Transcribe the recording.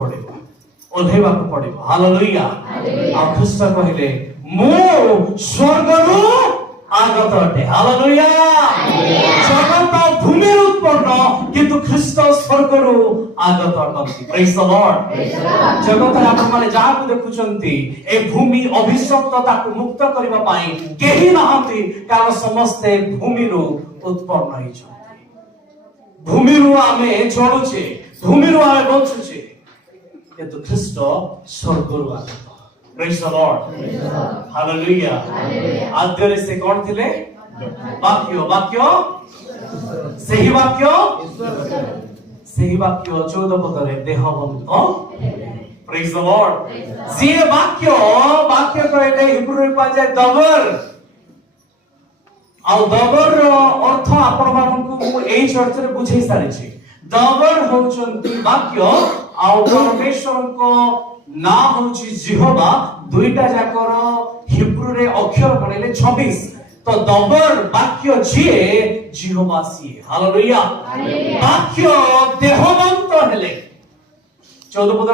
ପଡିବ, ଓହ୍ଲେଇବାକୁ ପଡିବ। ହାଲେଲୁୟା। ଆଉ ଖ୍ରୀଷ୍ଟ କହିଲେ ମୁଁ ସ୍ୱର୍ଗରୁ ଆଗତ ଅଟେ। ହାଲେଲୁୟା। ଜଗତ ଭୂମିରୁ ଉତ୍ପନ୍ନ କିନ୍ତୁ ଖ୍ରୀଷ୍ଟ ସ୍ୱର୍ଗରୁ ଆଗତ ଅଟନ୍ତି। ପ୍ରେଜ୍ ଦ ଲର୍ଡ। ଜଗତରେ ଆପଣମାନେ ଯାହାକୁ ଦେଖୁଛନ୍ତି ଏ ଭୂମି ଅଭିଶପ୍ତ, ତାକୁ ମୁକ୍ତ କରିବା ପାଇଁ କେହି ନାହାନ୍ତି, କାରଣ ସମସ୍ତେ ଭୂମିରୁ ଉତ୍ପନ୍ନ ହେଇଛନ୍ତି। ଭୂମିରୁ ଆମେ ଚଳୁଛେ, ଭୂମିରୁ ଆମେ ବଞ୍ଚୁଛେ, କିନ୍ତୁ ଖ୍ରୀଷ୍ଟ ସ୍ୱର୍ଗରୁ ଆଗତ। ପ୍ରେଜ୍ ଦ ଲର୍ଡ। ହାଲେଲୁୟା। ଆଦ୍ୟରେ ସେ କଣ ଥିଲେ? ବାକ୍ୟ। ବାକ୍ୟ ସେହି ବାକ୍ୟ 14 ପଦରେ ଦେହବନ୍ତ। ପ୍ରେଜ୍ ଦ ଲର୍ଡ। ସିଏ ବାକ୍ୟ କହିଲେ ହିବ୍ରୁରେ କୁହାଯାଏ ଦବର। ଆଉ ଦବର ଅର୍ଥ ଆପଣମାନଙ୍କୁ ମୁଁ ଏଇ ଚର୍ଚ୍ଚାରେ ବୁଝେଇ ସାରିଛି। ଦବର ହଉଛନ୍ତି ବାକ୍ୟ, ଆଉ ପରମେଶ୍ୱରଙ୍କ ନାଁ ହଉଛି ଜିହୋବା। ଦୁଇଟା ଯାକର ହିବ୍ରୁରେ ଅକ୍ଷର ପଢିଲେ 26। ତ ଦବର ବାକ୍ୟ ଯିଏ, ଜିହୋବା ସିଏ। ହାଲେଲୁୟା। ବାକ୍ୟ ଦେହବନ୍ତ ହେଲେ 14 ପଦ